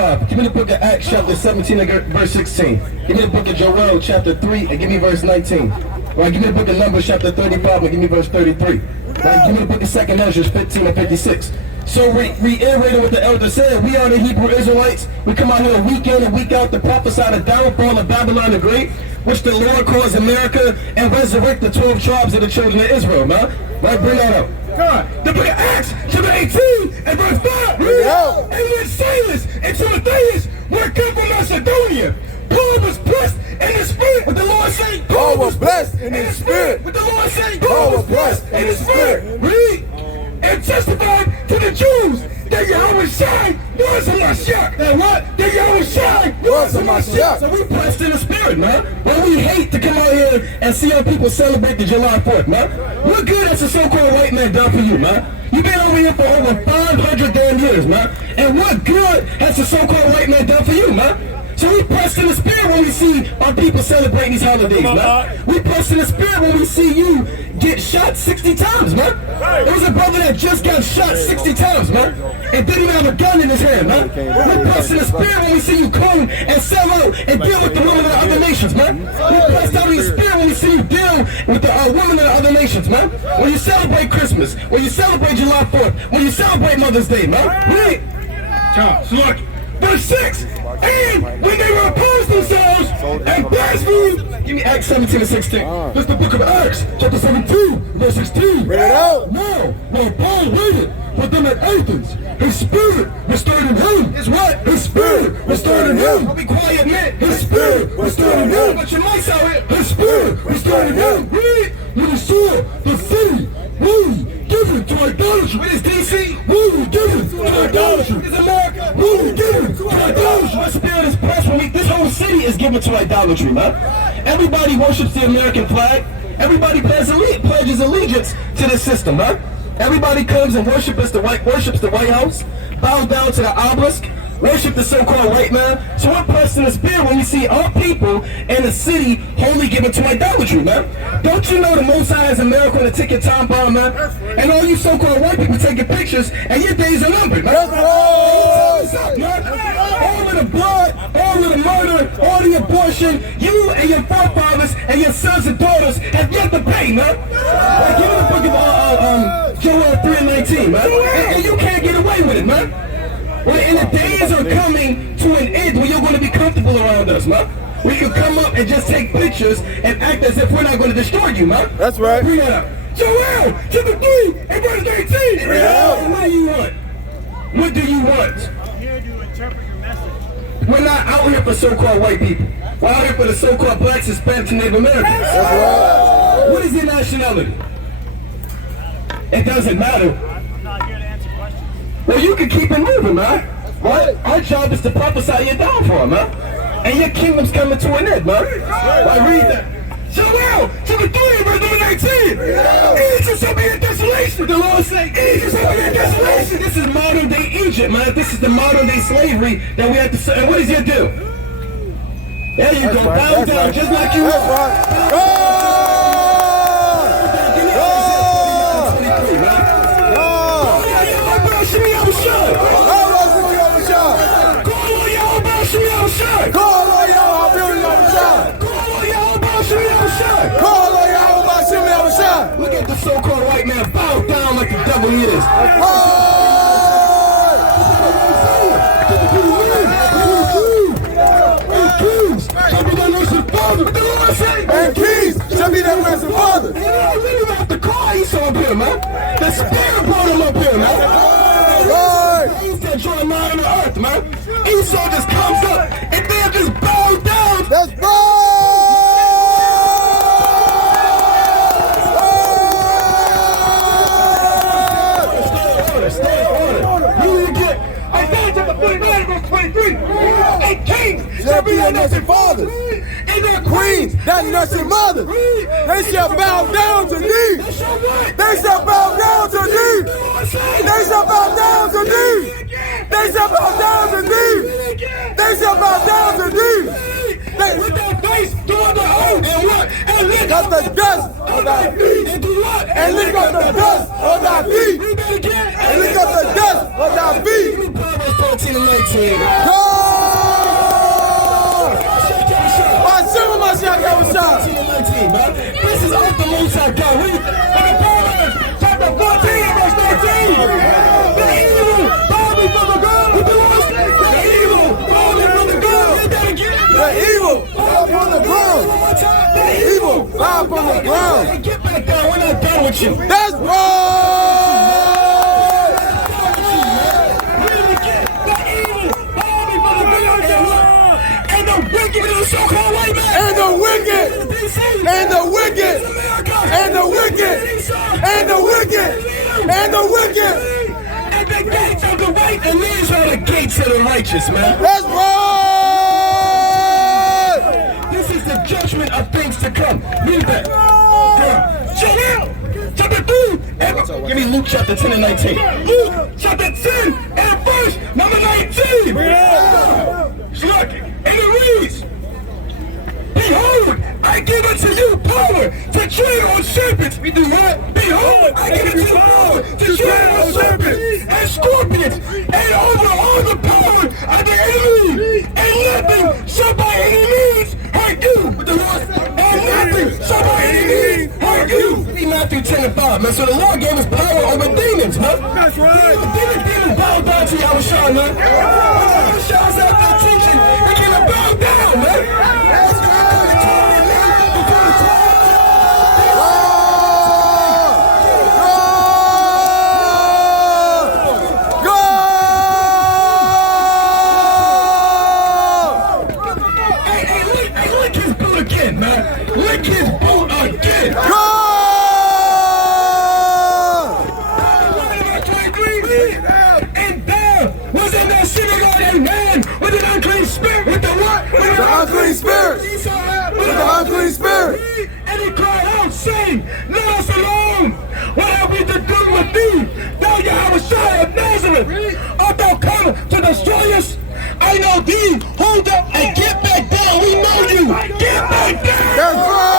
35. Give me the book of Acts chapter 17 and verse 16. Give me the book of Joel chapter 3 and give me verse 19. Right, give me the book of Numbers chapter 35 and give me verse 33. Right, give me the book of 2nd Ezra 15 and 56. So reiterating what the elder said, we are the Hebrew Israelites. We come out here week in and week out to prophesy the downfall of Babylon the Great, which the Lord calls America, and resurrect the 12 tribes of the children of Israel, man. Right, bring that up. God, the book of Acts, chapter 18 and verse 5. And when Silas and Timotheus were come from Macedonia, Paul was blessed in the spirit. What the Lord said, Paul was blessed in the spirit. What the Lord said, Paul was blessed in the spirit. Read. And testified to the Jews that Yahweh Shai was a Mashiach. That what? That Yahweh Shai was a Mashiach. So we blessed in the spirit, man. But we hate to come out here and see our people celebrate the July 4th, man. What good has the so-called white man done for you, man? You've been over here for over 500 damn years, man. And what good has the so-called white man done for you, man? So we pressed in the spirit when we see our people celebrating these holidays, man. We pressed in the spirit when we see you get shot 60 times, man. There was a brother that just got shot 60 times, man, and didn't even have a gun in his hand, man. We pressed in the spirit when we see you come and sell out and deal with the women of the other nations, man. We pressed out in the spirit when we see you deal with the women of the other nations, man. When you celebrate Christmas, when you celebrate July 4th, when you celebrate Mother's Day, man. Right? So look, verse 6. And when they were opposed themselves and blasphemed, give me Acts 17 and 16. This is the book of Acts, chapter 17, verse 16. Read it out. Now, while Paul waited for them at Athens, his spirit restored in him. His what? His spirit restored in him. Don't be quiet, man. His spirit restored in him. But your mic's out here. His spirit restored in him. Read. When he saw the city really given to idolatry. What is DC? Really given to idolatry. What is America? Really given to idolatry. Our spirit is pressed when this whole city is given to idolatry, man. Everybody worships the American flag. Everybody pledges allegiance to this system, man. Everybody comes and worships the White House, bows down to the obelisk, worship the so-called white man. So we're pressed in the spirit when we see our people in the city wholly given to idolatry, man. Don't you know the Most High has America on a ticking time bomb, man? And all you so-called white people taking pictures, and your days are numbered, man. All of the blood, all of the murder, all the abortion, you and your forefathers and your sons and daughters have yet to pay, man. Like, give me the book of Joel 3 and 19, man. And you can't get away with it, man. Well, and the days are coming to an end where you're going to be comfortable around us, man. We can come up and just take pictures and act as if we're not going to destroy you, man. That's right. Bring that up. Joel, chapter 3 and verse 18. What do you want? What do you want? I'm here to interpret your message. We're not out here for so-called white people. We're out here for the so-called blacks, Hispanics, and Native Americans. That's right. What is your nationality? It doesn't matter. I'm not here to answer questions. Well, you can keep it moving, man. Right? Our job is to prophesy your downfall, man. And your kingdom's coming to an end, man. Right, read that. Joel, chapter 3, verse 19. Egypt shall be in desolation. The Lord said, Egypt shall be in desolation. This is modern day Egypt, man. This is the modern day slavery that we have to say. And what does he do? There you go. Bow down just like you are. Look at the so-called white man bow down like the devil he is. And keys shall be their ransom father. He didn't leave out the car. He saw up here, man. The spirit brought him up here, man. He's that joint line on the earth, man. Esau just comes up and then just bows down. Let's go! And kings shall be their nursing fathers, and their queens That nursing mother, they shall bow down to thee. They shall bow down to thee. They shall bow down to thee. They shall bow down to thee. They shall bow down to thee. With their face toward the earth, and what? And lick up the dust of thy feet. And do what? And lick up the dust of thy feet. And lick up the dust of thy feet. Proverbs 14 and 19. God. 17 and 19, man. This is of the Most High God. Read Proverbs chapter 14 and verse 19. The evil boldly from the ground. The evil boldly from the ground. Say that again. The evil bow from the ground. The evil bow from the ground. Hey, get back down. We're not done with you. That's right. So-called white man. And the wicked, and the wicked, and the wicked, and the wicked, and the wicked. And the gates of the right, and these are the gates of the righteous, man. That's right. This is the judgment of things to come. Read that. Joel, chapter 3. Give me Luke chapter 10 and 19. Luke chapter 10 and verse number 19. Look, and it reads, behold, I give unto you power to tread on serpents. We do what? Behold, I give unto you power to tread on serpents and scorpions and over all the power of the enemy. And nothing shall by any means hurt you. And nothing shall by any means hurt you. Read Matthew 10 and 5, man. So the Lord gave us power over demons, huh? That's right. Demons bow down to Yahushua, man. Yahushua's out there teaching. They came and bow down, man. Lick his boot again. God! And there was in that synagogue a man with an unclean spirit. With the what? With The unclean spirit. With the unclean spirit. And he cried out, saying, let us alone. What have we to do with thee? Thou Yahushua of Nazareth. Art thou come to destroy us? I know thee. Hold up and get back down. We know you. Get back down. That's right.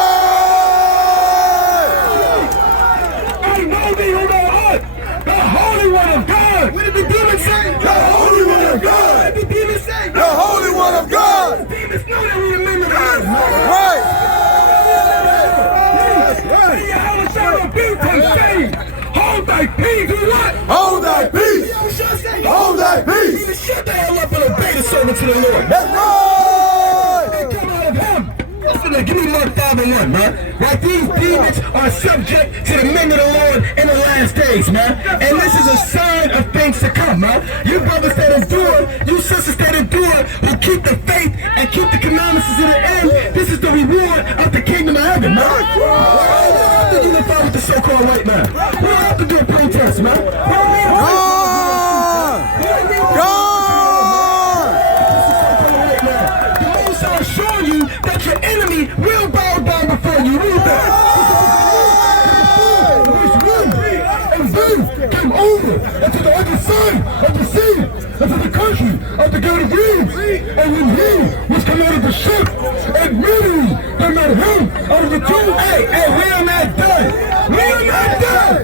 I know thee who thou art. The Holy One of God. What did the demons say? The Holy One of God. What did the demons say? The Holy One of God. The demons know that we remember God. Right. Hold thy peace. Do what? Hold thy peace. Hold thy peace. Shut the hell up and obey the servant to the Lord. That's right. They come out of him. Listen, give me Mark 5 and 1, man. Right, these demons are subject to the men of the Lord in the last days, man. And this is a sign of things to come, man. You brothers that endure, you sisters that endure, who keep the faith and keep the commandments to the end, this is the reward of the kingdom of heaven, man. We don't have to unify with the so-called white man. We don't have to do a protest, man. That your enemy will bow down before you. Read that. And then came over into the other side of the sea, into the country of the Galileans. And when he was come out of the ship, and many they met him out of the tomb. Hey, we are not done. We are not done.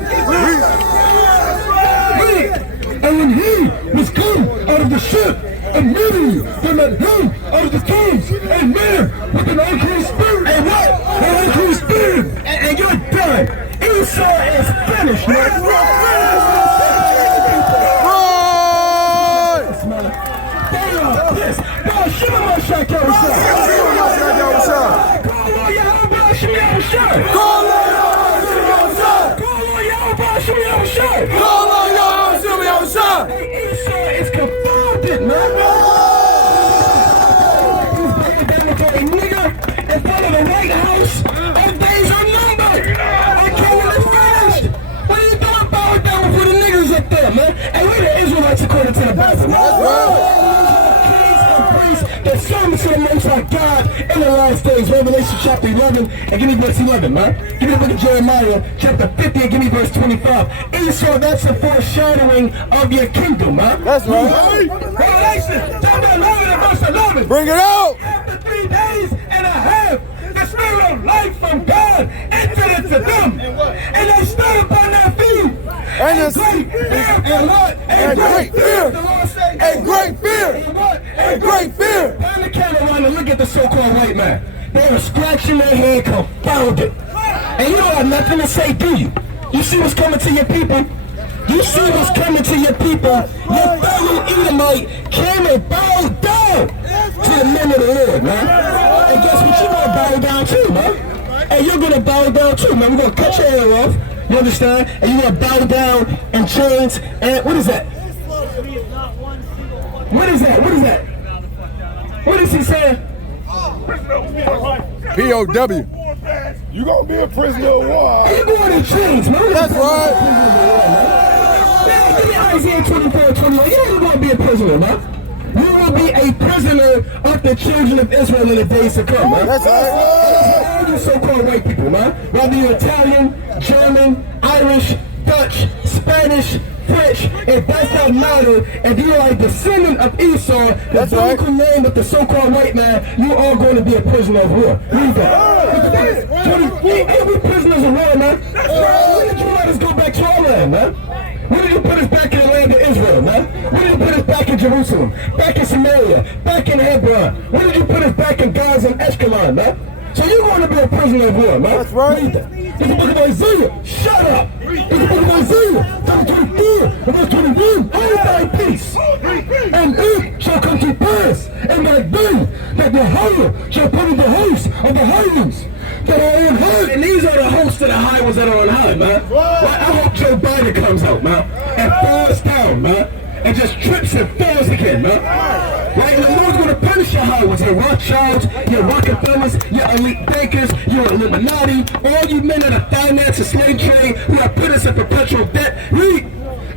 And when he was come out of the ship, and many they met him out of the tombs, and men with an unclean spirit. And what? An unclean spirit. And you're done. Esau is finished, man. Esau is confounded, man. In front of the White House, our days are numbered. Our kingdom is finished. What are you doing bowing down before the niggas up there, man? And we're the Israelites according to the Bible. Kings and priests, the servants of the Most High God in the last days. Revelation chapter 11, and give me verse 11, man. Give me the book of Jeremiah, chapter 50, and give me verse 25. Esau, that's a foreshadowing of your kingdom, man. That's right. Revelation chapter 11 and verse 11. Bring it out. After 3 days and a half, the spirit of life from God entered into them, and they stood upon their feet. And great fear. The Lord said, and great fear. And what? And great fear. Turn the camera around and look at the so-called white man. They are scratching scratching their head confounded. And you don't have nothing to say, do you? You see what's coming to your people? You see what's coming to your people? Your fellow Edomite came and bowed down to the men of the Lord, man. And guess what? You're going to bow down too, man. And you're going to bow down too, man. We're going to cut your hair off. You understand? And you're going to bow down in chains. And what is that? What is that? What is that? What is he saying? POW. You gonna be a prisoner of war. You going in chains, man. That's right. Man, give me Isaiah 24:21. You ain't gonna be a prisoner, man. You will be a prisoner of the children of Israel in the days to come, man. That's right. All you so-called white people, man. Whether you're Italian, German, Irish, Dutch, Spanish, French, it does not matter if you are a descendant of Esau, the biblical name of the so-called white man, you are going to be a prisoner of war. Read that. Ain't we prisoners of war, man? When did you let us go back to our land, man? When did you put us back in the land of Israel, man? When did you put us back in Jerusalem, back in Samaria, back in Hebron? When did you put us back in Gaza and Ashkelon, man? So you're going to be a prisoner of war, man. That's right. Read that. It's the book of Isaiah. Shut up. It's the book of Isaiah. Chapter 24, verse 21. Hold thy peace, and it shall come to pass in that day that the higher shall put in the host of the highlands that are on high. And these are the hosts of the high ones that are on high, man. Well, I hope Joe Biden comes out, man, and falls down, man, and just trips and falls again, man. Right? And the Lord's going to punish your Howards, your Rothschilds, your Rockefellers, your elite bankers, your Illuminati, all you men of the finance and slave trade who have put us in perpetual debt. Read.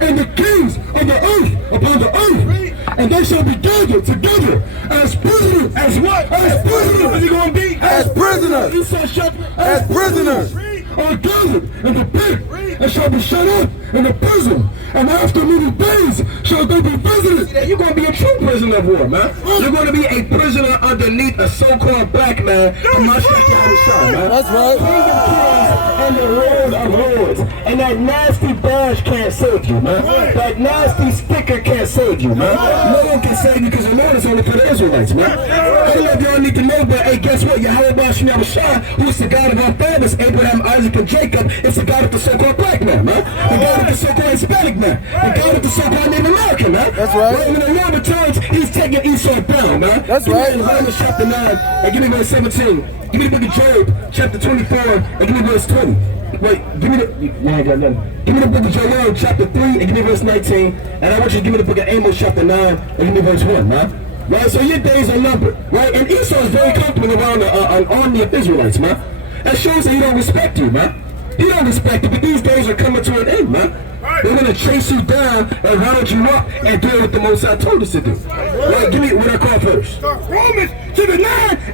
And the kings of the earth upon the earth, and they shall be gathered together as prisoners. As what? As prisoners. Is he going to be? As prisoners. Esau shut As prisoners. are gathered in the pit and shall be shut up in the prison, and after many days shall they be visited. You're going to be a true prisoner of war, man. You're going to be a prisoner underneath a so-called black man. That's right. King of kings and the Lord of lords. And that nasty badge can't save you, man. That nasty sticker can't save you, man. No one can save you because the Lord is only for the Israelites, man. I don't know if y'all need to know, but hey, guess what? Yahweh Shemel Shah, who is the God of our fathers, Abraham, Isaac, and Jacob, is the God of the so-called black man, man. The God of the so-called Hispanic man. The God of the so-called Native American, man. That's right. When the Lord returns, he's taking Esau down, man. That's right. In Romans chapter 9, and give me verse 17. Give me the book of Job, chapter 24, and give me verse 20. Wait, give me the, you ain't got nothing. Give me the book of Joel, chapter 3, and give me verse 19. And I want you to give me the book of Amos, chapter 9, and give me verse 1, man. Right, so your days are numbered, right? And Esau is very comfortable around an army of Israelites, man. That shows that he don't respect you, man. He don't respect you, but these days are coming to an end, man. They're going to chase you down and round you up and do what the Most High told us to do. Right, give me what I call first. Romans chapter 9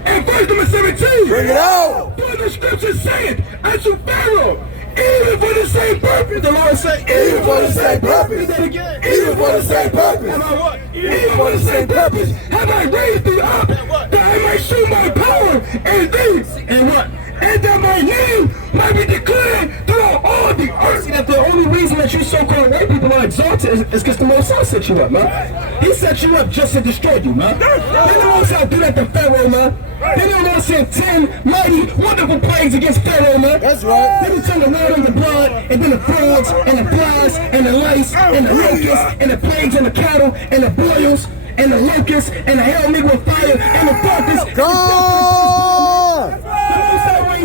and verse number 17. Bring it out. For the scriptures saying, unto Pharaoh, even for the same purpose. The Lord said, even for the same purpose. Say that again. Even for the same purpose. Have I what? Even for the same purpose. Have I raised thee up that I might show my power in thee. And what? And that my name might be declared throughout all the earth. See, that the only reason that you so-called white people are exalted is because the Most High set you up, man. He set you up just to destroy you, man. Then the Most High do that to Pharaoh, man. Then the Lord sent 10 mighty, wonderful plagues against Pharaoh, man. That's right. Then he turned the water into blood, and then the frogs, and the flies, and the lice, and the locusts, and the plagues on the cattle, and the boils, and the locusts, and the hell me with fire, and the darkness. God!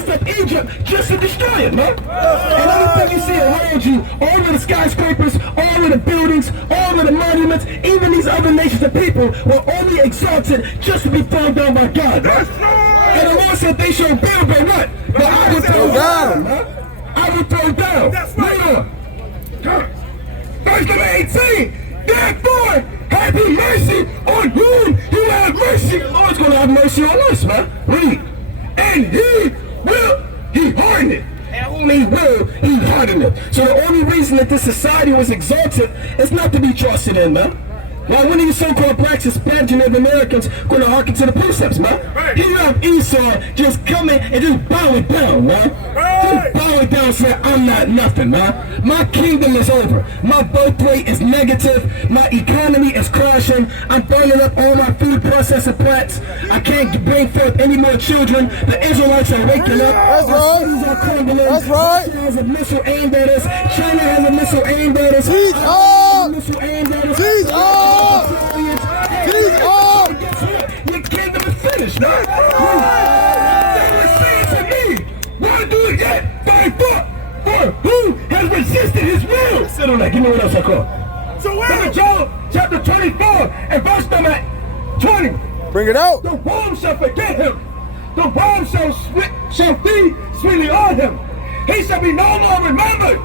Up Egypt just to destroy it, man. And everything you see around you, all of the skyscrapers, all of the buildings, all of the monuments, even these other nations of people were only exalted just to be thrown down by God, man. And the Lord said they shall build, but what? But I will throw down, man. I will throw down. Hold on. Verse number 18. Therefore, have he mercy on whom you have mercy. The Lord's going to have mercy on us, man. Read. And he harden it. And whom he will, he harden it. So the only reason that this society was exalted is not to be trusted in, man. Now, when these so-called blacks, Hispanic, and Native Americans going to hearken to the precepts, man. Here you have Esau just coming and just bow it down, man. Just bow it down and say, I'm not nothing, man. My kingdom is over. My birth rate is negative. My economy is crashing. I'm burning up all my food prices. processing plants. I can't bring forth any more children. The Israelites are waking up. That's right. Cities are crumbling. That's right. Russia has a missile aimed at us. China has a missile aimed at us. Seize Iran has all. a missile aimed at us. Seize all. Seize all. Guess what? Your kingdom is finished, man. They were saying to me, why do it yet? Fight for who has resisted his will? Sit on that. Give me what else I call. So where? Job chapter 24 and verse number 20. Bring it out. The worm shall forget him. The worm shall feed sweetly on him. He shall be no more remembered.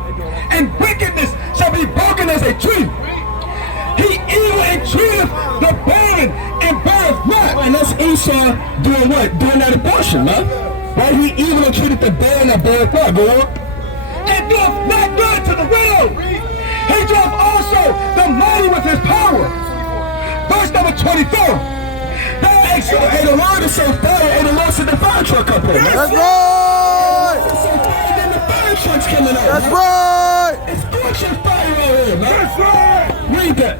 And wickedness shall be broken as a tree. He evil entreateth the barren and beareth not. And that's Esau doing what? Doing that abortion, man. Right? He evil entreateth the barren and beareth not, bro. And doeth not good to the widow. He doth also the mighty with his power. Verse number 24. And the Lord is so fire, and the Lord said the fire truck up here. That's right. It's so fire, then the fire truck's coming out. That's right. It's scorching fire out here, man. That's right. Read that.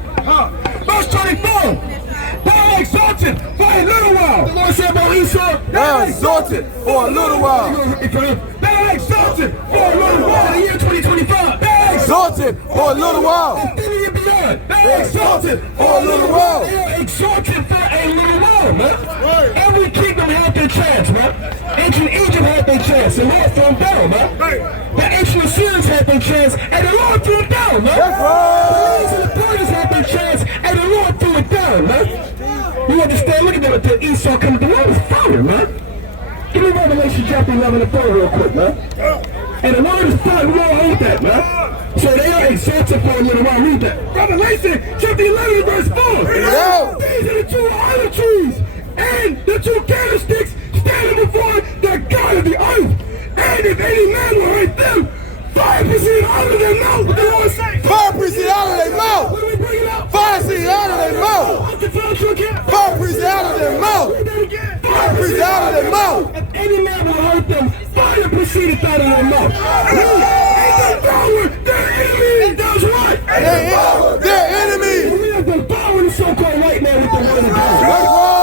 Verse 24. Thou exalted for a little while. The Lord said about Esau. Thou exalted for a little while. Thou exalted for a little while. The year 2025. Thou Exalted for a little while. infinity and beyond. Thou exalted for a little while. Thou exalted for a little while, man. Every kingdom had their chance, man. Ancient Egypt had their chance. The Lord threw them down, man. The ancient Assyrians had their chance, and the Lord threw them down, man. That's right. The Medes and the Persians had their chance, and the Lord threw it down, man. You understand? Look at the Esau coming. The Lord is fire, man. Give me Revelation chapter 11 and 4 real quick, man. And the Lord is fire. We all hold that, man. So they are exalted for a little while. Read that. Revelation chapter 11 verse 4. Yeah. These are the two olive trees and the two candlesticks standing before the God of the earth. And if any man will hurt them, fire proceed out of their mouth. What the Lord say? Fire proceed out of their mouth. What do we bring it out? Fire proceed out of their mouth. Fire proceed out of their mouth. Fire proceed out of their mouth. If any man will hurt them, fire proceedeth out of their mouth. And devour their enemy. And does what? And their enemy. We have devoured the so-called white man with the word of God. That's right.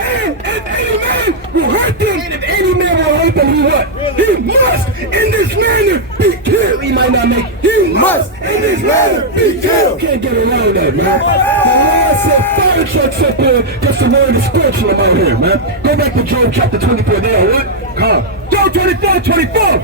And if any man will hurt them, and if any man will hurt them, he what? He must in this manner be killed. He might not make. He must in this manner be killed. Can't get around that, man. The Lord said fire trucks up here because the word is scorching them out here, man. Go back to Job chapter 24. There, what? Come. Job 24.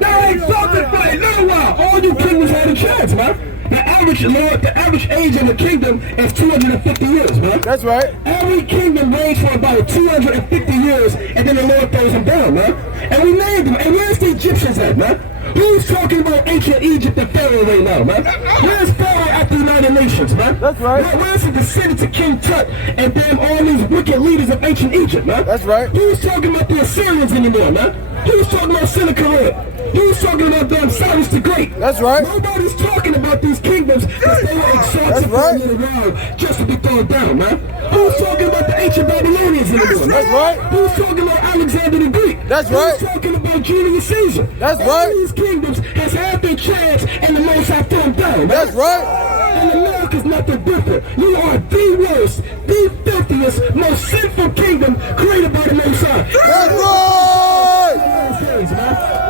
Now exalted for a little while. All you kingdoms had a chance, man. The average age of the kingdom is 250 years, man. That's right. Every kingdom reigns for about 250 years, and then the Lord throws them down, man. And we named them. And where's the Egyptians at, man? Who's talking about ancient Egypt and Pharaoh right now, man? Where's Pharaoh at the United Nations, man? That's right. Where's the descendants of King Tut and damn all these wicked leaders of ancient Egypt, man? That's right. Who's talking about the Assyrians anymore, man? Who's talking about Sennacherib? Who's talking about damn Cyrus the Great? That's right. Nobody's talking about these kingdoms that they were exalted for a little while just to be thrown down, man. Who's talking about the ancient Babylonians anymore? That's right. Who's talking about Alexander the Greek? That's right. Who's talking about Julius Caesar? That's All right. these kingdoms has had their chance and the Most High threw them down, man. That's right. And America's nothing different. You are the worst, the filthiest, most sinful kingdom created by the Most High. That's right. Days, man.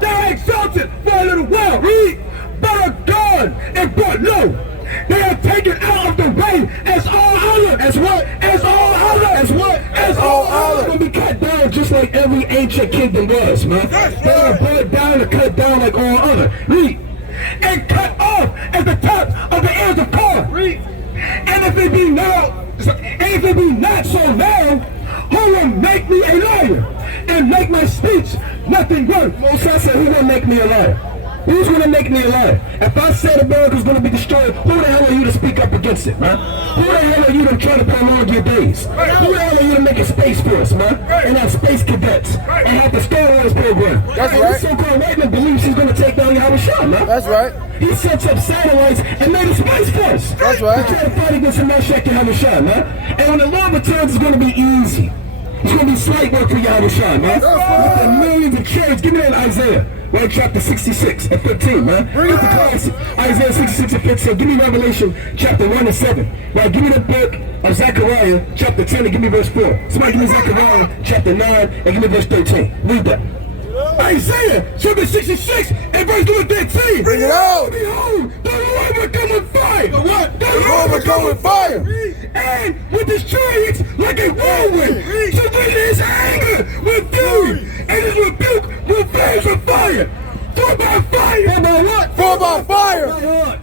They're exalted for a little while. Read, but are gone and brought low. They are taken out of the way as all other. As what? As all other. As what? As all other. Going to be cut down just like every ancient kingdom was, man. They are brought down and cut down like all other. Read. And cut off as the top of the ears of corn. Read. And if it be not so now, who will make me a liar and make my speech nothing worth? Moses said, who will make me a liar? Who's going to make me a liar? If I said America's going to be destroyed, who the hell are you to speak up against it, man? Who the hell are you to try to prolong your days? Who the hell are you to make a space force, man? And have space cadets and have the Star Wars program? That's right. This so-called white man believes he's going to take down Yahushua, man. That's right. He sets up satellites and made a space force. That's right. To try to fight against Meshach and Yahushua, man. And when the Lord returns, it's going to be easy. It's going to be slight work for Yahushua, man. With the millions of chariots. Give me that in Isaiah. Right, chapter 66 and 15, man. That's the classic. Isaiah 66 and 15. Give me Revelation chapter 1 and 7. Right, give me the book of Zechariah chapter 10 and give me verse 4. Somebody give me Zechariah chapter 9 and give me verse 13. Read that. Isaiah chapter 66 and verse 13. Bring it out. Behold, the Lord will come with fire. The what? The Lord will come with fire. And with his chariots like a whirlwind. To bring his anger with fury. And his rebuke with flames of fire. For by fire. For by what? For by fire.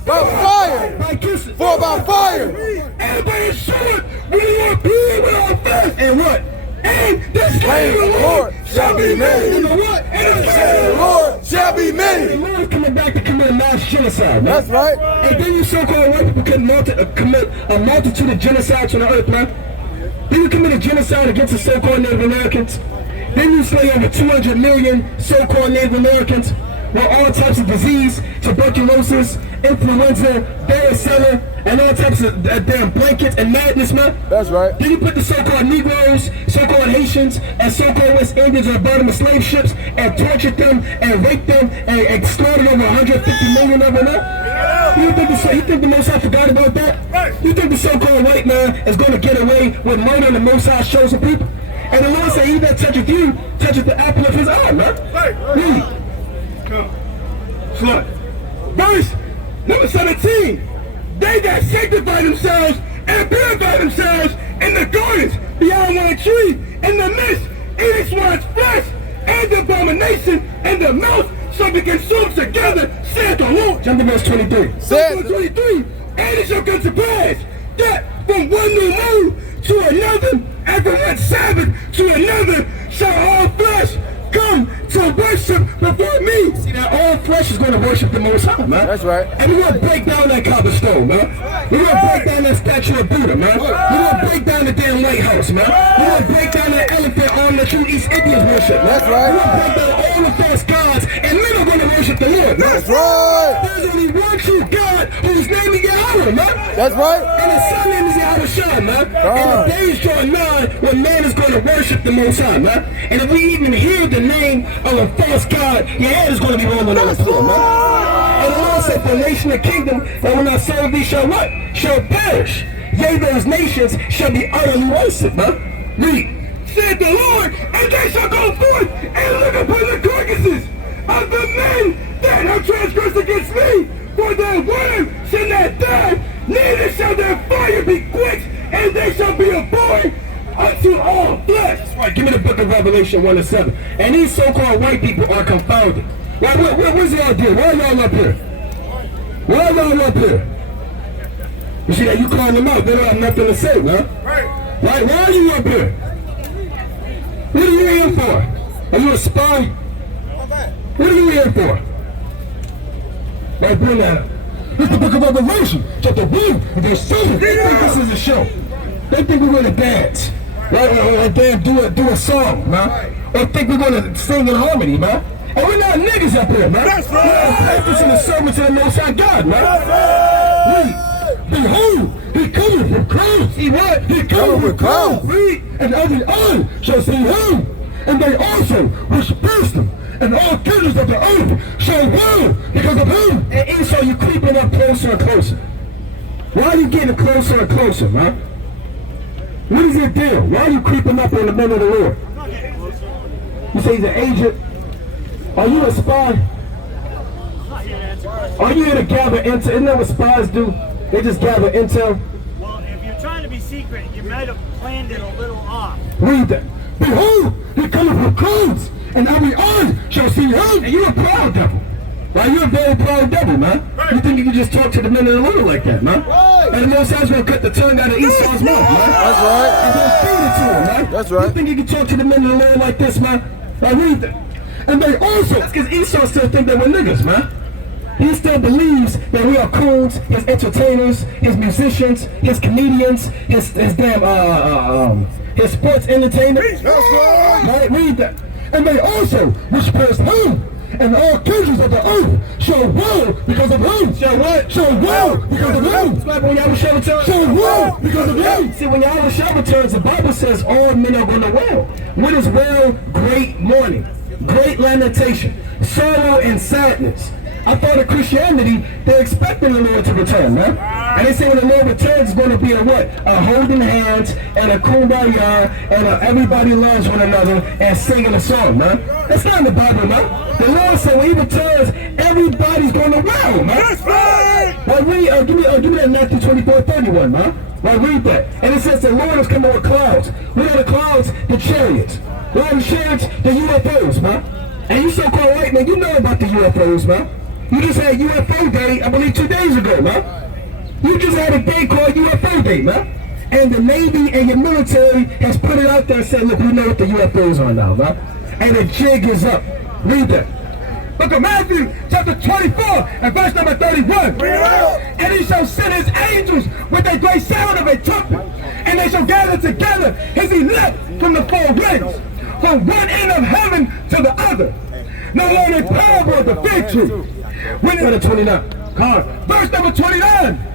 By fire. By kisses. For by fire. And by his sword will the Lord be with our flesh. And what? And the slain of the Lord shall be made. And the what? And the slain of the Lord shall be made. The Lord is coming back to commit mass genocide, man. That's right. And then you so-called white people commit a multitude of genocides on the earth, man. Then you commit a genocide against the so-called Native Americans. Then you slay over 200 million so-called Native Americans with all types of disease, tuberculosis, influenza, varicella, and all types of damn blankets and madness, man. That's right. Then you put the so-called Negroes, so-called Haitians, and so-called West Indians on the bottom of slave ships and tortured them and raped them and slaughtered over 150 million of them, man. You think the Most High forgot about that? You think the so-called white man is going to get away with murder the Most High chosen people? And the Lord said, he that toucheth you, toucheth the apple of his eye, man. Read. Come. Slut. Verse number 17. They that sanctify themselves and purify themselves in the gardens beyond one tree, in the midst, eating swine's flesh, and the abomination, and the mouth shall be consumed together, saith the Lord. Jump to verse 23. Verse 23. And it shall come to pass that from one new moon to another, and from one Sabbath to another, shall all flesh come to worship before me. See, that all flesh is going to worship the Most High, man. That's right. And we're going to break down that cobblestone, man. We're going to break down that statue of Buddha, man. We're going to break down the damn lighthouse, man. We're going to break down that elephant arm that you East Indians worship, man. That's right. We're going to break down all the false gods, and men are going to worship the Lord, man. That's right. There's only one true God whose name is Yahweh, man. That's right. And his son name is Yahweh Shah, man. And the days draw nigh when man is going to worship the Most High, man. And if we even hear the name of a false God, your head is going to be rolling on the floor, man. And the Lord said, for nation and kingdom that will not serve thee shall what? Shall perish. Yea, those nations shall be utterly wasted, man. Read. Said the Lord, and they shall go forth and look upon the carcasses of the men that have transgressed against me. For their worm shall not die, neither shall their fire be quenched, and they shall be abhorred unto all flesh. That's right. Give me the book of Revelation 1 and 7. And these so-called white people are confounded. What's y'all doing? Why are y'all up here? Why are y'all up here? You see that you calling them out, they don't have nothing to say, man. Right. Why are you up here? What are you here for? Are you a spy? What are you here for? Right, bring that up. It's the book of Revelation, chapter 1, verse 7. They think this is a show. They think we're going to dance. Right? Or damn do a song, man. Or think we're going to sing in harmony, man. And we're not niggas up here, man. That's right. We're practicing the servants of the Most High God, man. Read. Behold, he cometh with clouds. He what? He cometh with clouds. Read. And every eye shall see him. And they also which pierced him. And all kindreds of the earth shall wail because of him. And Esau, you creeping up closer and closer. Why are you getting closer and closer, man? What is your deal? Why are you creeping up on the men of the Lord? You say he's an agent? Are you a spy? Are you here to gather intel? Isn't that what spies do? They just gather intel? Well, if you're trying to be secret, you might have planned it a little off. Read that. Behold, he cometh with clouds, and every eye shall see him. And you're a proud devil. Right? You're a very proud devil, man. You think you can just talk to the men of the Lord like that, man? And the Most High's going to cut the tongue out of Esau's mouth, man. That's right. And going to feed it to him, man. That's right. You think you can talk to the men of the Lord like this, man? Now read that. And they also, that's because Esau still think that we're niggas, man. He still believes that we are coons, his entertainers, his musicians, his comedians, his sports entertainers. Right? Read that. And they also, which pierced him, and all kindreds of the earth shall wail because of him. Shall what? Shall wail because of him. It's like when Yahweh returns. Shall wail because of him. See, when Yahweh returns, the Bible says all men are going to wail. What is wail? Great mourning. great lamentation, sorrow and sadness. I thought in Christianity, they're expecting the Lord to return, man. And they say when the Lord returns, it's going to be a what? A holding hands and a kumbaya and everybody loves one another and singing a song, man. That's not in the Bible, man. The Lord said when he returns, everybody's going to wow, man. That's right. Well, give me that Matthew 24:31, man. Well, read that. And it says the Lord is coming with clouds. What are the clouds? The chariots. What are the chariots? The UFOs, man. And you so-called white man, you know about the UFOs, man. You just had UFO Day, I believe 2 days ago, man. You just had a day called UFO Day, man. And the Navy and your military has put it out there and said, look, we know what the UFOs are now, man. And the jig is up. Read that. Book of Matthew, chapter 24, and verse number 31. And he shall send his angels with a great sound of a trumpet, and they shall gather together his elect from the four winds, from one end of heaven to the other. Now learn a parable of the fig tree. When Verse 29. Verse number 29.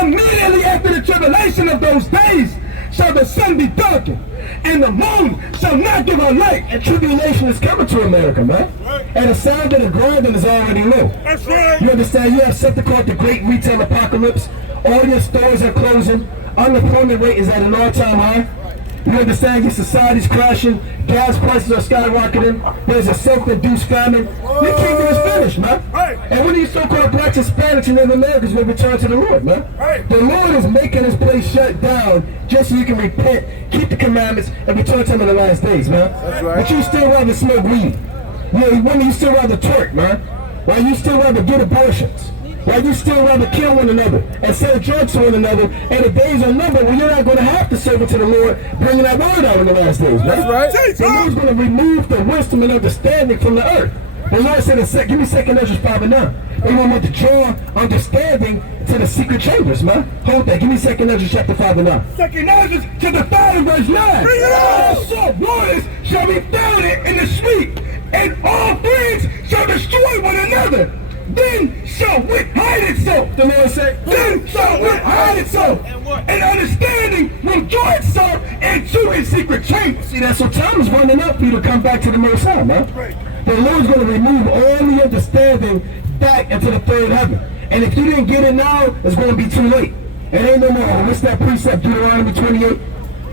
Immediately after the tribulation of those days shall the sun be darkened, and the moon shall not give her light. And tribulation is coming to America, man. And the sound of the grinding is already low. That's right. You understand? You have something called the Great Retail Apocalypse. All your stores are closing. Unemployment rate is at an all-time high. You understand? Your society's crashing. Gas prices are skyrocketing. There's a self-induced famine. Your kingdom is finished, man. Right. And when these so-called blacks, Hispanics, and Native Americans will return to the Lord, man. Right. The Lord is making this place shut down just so you can repent, keep the commandments, and return to him in the last days, man. That's right. But you still rather smoke weed. When you still rather twerk, man. Why you still rather get abortions. Why you still rather kill one another and sell drugs to one another, and the days are numbered when you're not going to have to serve it to the Lord, bringing that word out in the last days, man. That's right. The Lord's going to remove the wisdom and understanding from the earth. The Lord said, give me 2 Ezra 5 and 9. They want to draw understanding to the secret chambers, man. Hold that. Give me 2 Ezra chapter 5 and 9. 2 Ezra chapter 5 and verse 9. All salt waters shall be founded in the sweet, and all things shall destroy one another. Then shall wit hide itself. The Lord said, then shall wit hide itself. And understanding will draw itself into its secret chamber. See, that's what time is running up for you to come back to the Most High, man. Right. The Lord's going to remove all the understanding back into the third heaven. And if you didn't get it now, it's going to be too late. It ain't no more. What's that precept, Deuteronomy 28?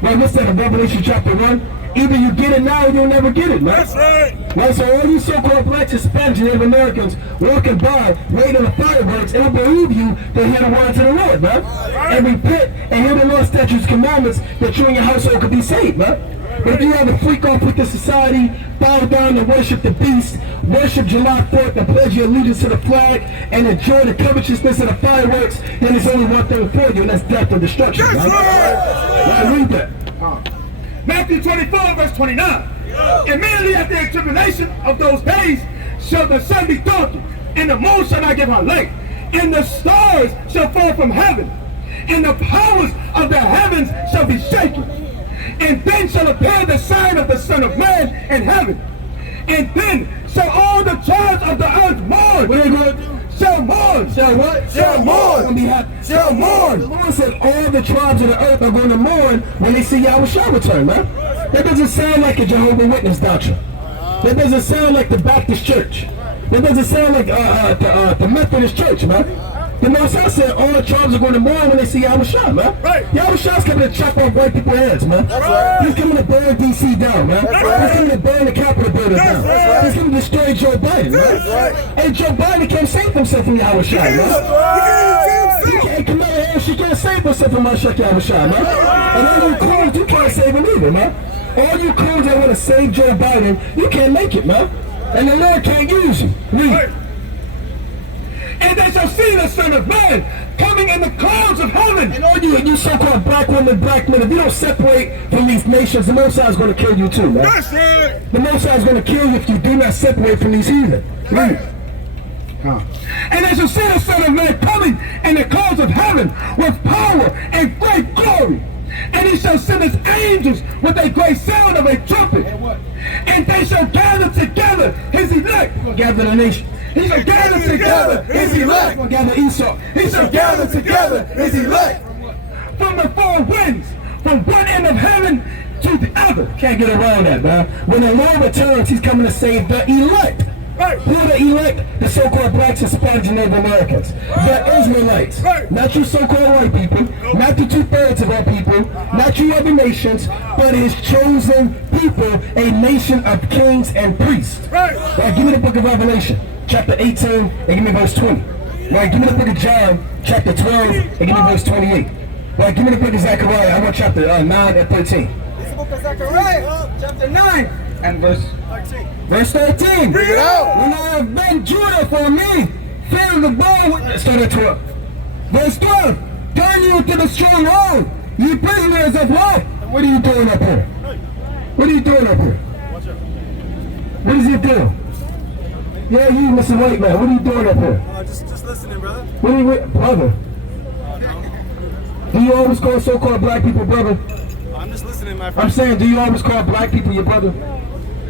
Well, what's that in Revelation chapter 1? Either you get it now or you'll never get it, man. That's right. Right, so all you so-called blacks, Hispanics, and Native Americans walking by, waiting on the fireworks, it'll believe you to hear the words of the Lord, man. And repent and hear the Lord's statutes, commandments, that you and your household could be saved, man. But if you have to freak off with the society, bow down and worship the beast, worship July 4th and pledge your allegiance to the flag, and enjoy the covetousness of the fireworks, then there's only one thing for you, and that's death and destruction, man. Now read that. Matthew 24 verse 29. Immediately after the tribulation of those days shall the sun be darkened, and the moon shall not give her light, and the stars shall fall from heaven, and the powers of the heavens shall be shaken. And then shall appear the sign of the Son of Man in heaven. And then shall all the tribes of the earth mourn. What are they going to do? Shall mourn. Shall what? Shall mourn. Shall The mourn. Lord said all the tribes of the earth are going to mourn when they see Yahushua return, man. That doesn't sound like a Jehovah's Witness doctrine. That doesn't sound like the Baptist church. That doesn't sound like the Methodist church, man. The Most High said all the tribes are going to mourn when they see Yahushua, man. Right. Yahushua's coming to chop off white people's heads, man. right. He's coming to burn D.C. down, man. He's coming to burn the Capitol building down. right. He's coming to destroy Joe Biden, man. right. And Joe Biden can't save himself from Yahushua, man. He can't come out of here. She can't save herself from Mashak Yahushua, man. And all you clones, you can't save him either, man. All you clones that want to save Joe Biden, you can't make it, man. And the Lord can't use you. Read. And they shall see the Son of Man coming in the clouds of heaven. And all you so-called black women, black men, if you don't separate from these nations, the Most High is going to kill you too, man. That's right. The Most High is going to kill you if you do not separate from these heathen. Read. And they shall see the Son of Man coming in the clouds of heaven with power and great glory. And he shall send his angels with a great sound of a trumpet. And they shall gather together his elect. Gather the nation. He shall gather together his elect. Gather Esau. He shall gather together his elect from the four winds, from one end of heaven to the other. Can't get around that, man. When the Lord returns, he's coming to save the elect. Who are the elect? The so-called blacks, Hispanics, and Native Americans. The Israelites. Not you so-called white people. Not the 2/3 of our people. Not you other nations. But his chosen people, a nation of kings and priests. Right, give me the book of Revelation, chapter 18, and give me verse 20. Right, give me the book of John, chapter 12, and give me verse 28. Right, give me the book of Zechariah. I want chapter 9 and 13. This book of Zechariah, chapter 9 and verse 13. Verse 13. Bring it out. When I have been Judah for me, fill the bowl. Start at 12. Verse 12. Turn you to the stronghold, you prisoners of what? What are you doing up here? What are you doing up here? What is you doing? Yeah, you, Mr. White Man. What are you doing up here? Just listening, brother. What are you, brother? Do you always call so-called black people brother? I'm just listening, my friend. I'm saying, do you always call black people your brother?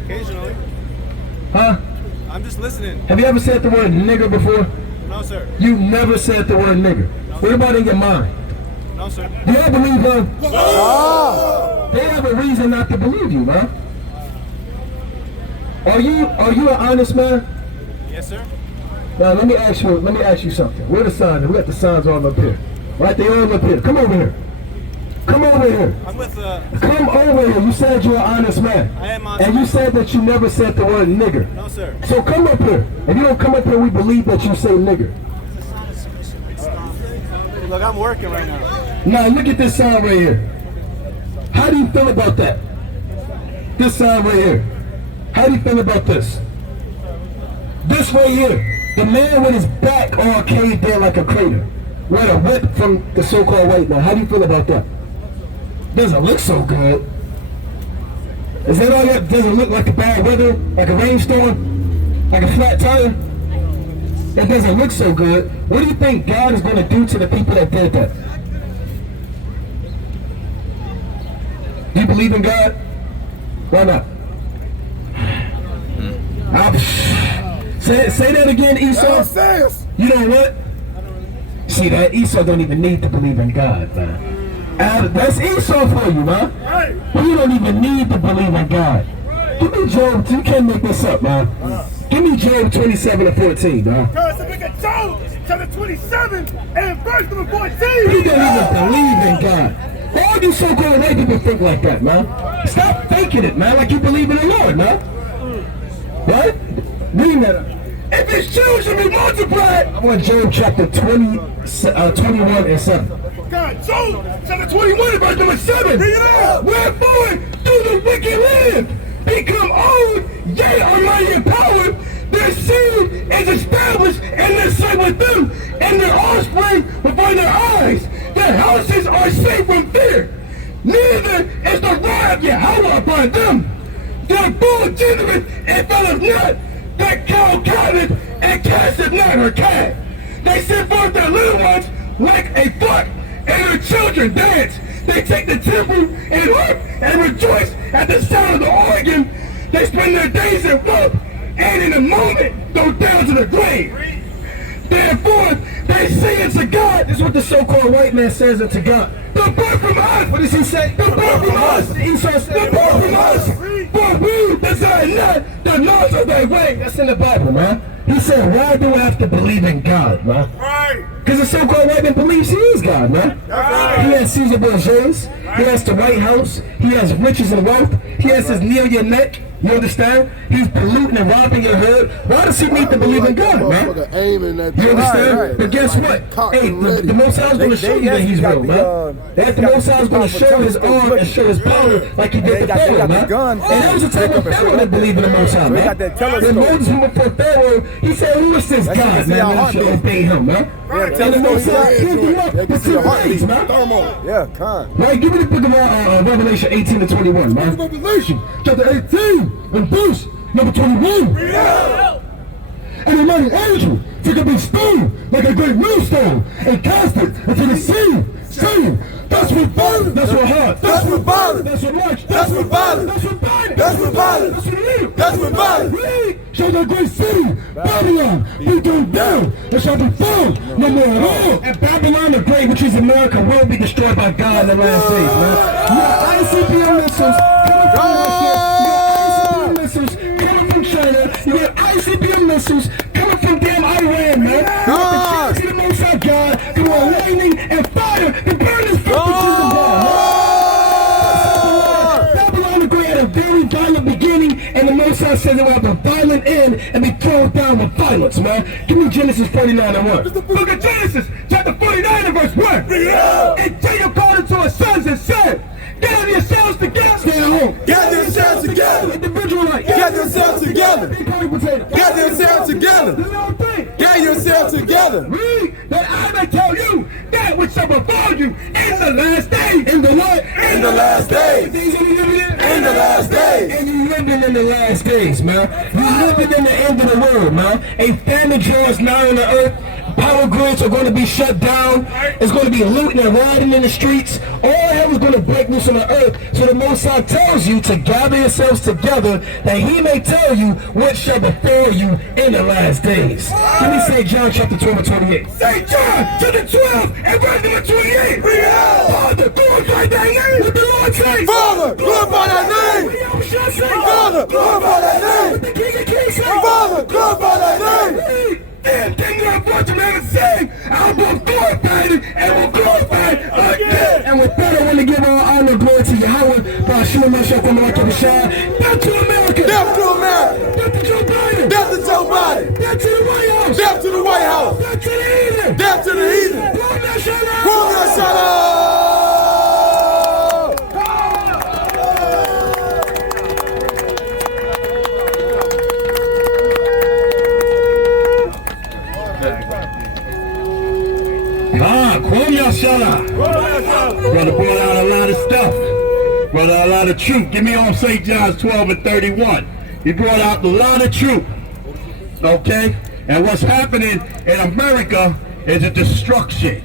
Occasionally. Huh? I'm just listening. Have you ever said the word nigger before? No, sir. You never said the word nigger. What about in your mind? No, sir. Do y'all believe them? They have a reason not to believe you, man. Are you an honest man? Yes, sir. Now let me ask you something. Where the signs? We got the signs all up here. Right, they all up here. Come over here. Come over here. I'm with Come over here. You said you're an honest man. I am honest. And you said that you never said the word nigger. No, sir. So come up here. If you don't come up here, we believe that you say nigger. Look, I'm working right now. Now look at this sign right here. How do you feel about that? This sign right here. How do you feel about this? This right here. The man with his back all caved in like a crater. With a whip from the so-called white man. How do you feel about that? Doesn't look so good. Is that all that? Doesn't look like a bad weather? Like a rainstorm? Like a flat tire? It doesn't look so good. What do you think God is going to do to the people that did that? Do you believe in God? Why not? Say that again, Esau. You know what? See that? Esau don't even need to believe in God, man. That's Esau for you, man. You don't even need to believe in God. Give me Job. You can't make this up, man. Give me Job 27 and 14, man. Because the book of Job, chapter 27 and verse number 14. You don't even believe in God. All you so-called white people think like that, man. Stop faking it, man, like you believe in the Lord, man. Right? Read that. If his children be multiplied, I want Job chapter 21 and 7. God, Job, chapter 21 and verse number 7. Wherefore do the wicked live, become old, yea, almighty in power. Their seed is established in their sight with them, and their offspring before their eyes. Their houses are safe from fear. Neither is the rod of Yahweh upon them. Their bull genereth and felleth not. That cow calveth and casteth not her calf. They send forth their little ones like a flock, and their children dance. They take the timbrel and harp and rejoice at the sound of the organ. They spend their days in wealth, and in a moment go down to the grave. Therefore, they say unto God, this is what the so-called white man says unto God. Depart from us. What does he say? Depart from us. Esau said, depart from us. For we desire not the laws of thy way. That's in the Bible, man. He said, why do I have to believe in God, man? Right. Because the so-called white man believes he is God, man. Right. He has Caesar Borgias. He has the White House. He has riches and wealth. He has his knee on your neck. You understand? He's polluting and robbing your hood. Why does he need to believe in God, man? You understand? Right. But guess what? Hey, the Most High is going to show you that he's real, man. That the Most High is going to show his arm and show his power like he did to Pharaoh, man. And that was the time when Pharaoh didn't believe in the Most High, man. When Moses went before Pharaoh, he said, who is this God, man, that should obey him, man? And the Most High killed him up with 2 days, man. Yeah, con. Right, give me the book of Revelation 18 to 21, man. Revelation chapter 18 and verse number 21. And a mighty angel took a big stone like a great millstone and cast it into the sea. Same. That's what violence. That's what heart. That's what violence. That's what march. That's what violence. That's what violence. That's what violence. That's what leader. That's what violence. Shall the great city, Babylon, be thrown down, and shall be found no more at all. And Babylon the Great, which is America, will be destroyed by God in the last days, man. You got ICBM missiles coming from Russia. You got ICBM missiles coming from China. You got ICBM missiles coming from damn Iran, man. God. You got the Most High God, through a lightning and fire to burn this fucking down, man. Babylon the Great had a very violent beginning, and the Most High says it will have a violent end and be thrown down with violence, man. Give me Genesis 49 and 1. Book of Genesis, chapter 49 and verse 1. And Jacob called unto his sons and said, gather yourselves together. Stay at home. Gather yourselves together. Individualite. Gather yourselves together. Gather yourselves together. Gather yourselves together. Read, that I may tell you that which shall befall you in the last days. In the what? In the last days. In the last days. And you living in the last days, man. You living in the end of the world, man. A famine draws nigh on the earth. Power grids are going to be shut down. It's going to be looting and rioting in the streets. All hell is going to break loose on the earth. So the Most High tells you to gather yourselves together, that He may tell you what shall befall you in the last days. Let me say John chapter 12 and 28. St. John chapter 12 and verse number 28. Father, glorify thy name. What the Lord say? Father, glorify thy name. What shall say? Father, glorify thy name. What the King of Kings say? Father, glorify thy name. And things that I've watched him ever say, I will glorify it and will glorify it again. And with that, I want to give all honor and glory to Yahweh, by Hashem, myself, and my Shah. Death to America! Death to America. Death to Joe Biden! Death to Joe Biden. Death to the White House! Death to the White House. Death to the heathen! Death to the heathen. Prophet Shalom! Prophet Shalom. Brother brought out a lot of stuff. Brought out a lot of truth. Give me on St. John's 12 and 31. He brought out a lot of truth. Okay? And what's happening in America is a destruction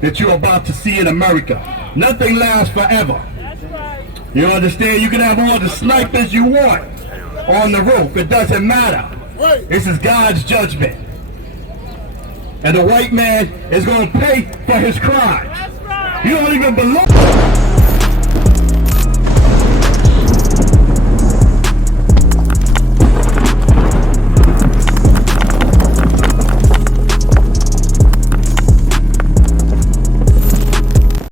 that you're about to see in America. Nothing lasts forever. You understand? You can have all the snipers you want on the roof. It doesn't matter. This is God's judgment. And the white man is going to pay for his crimes. You don't even belong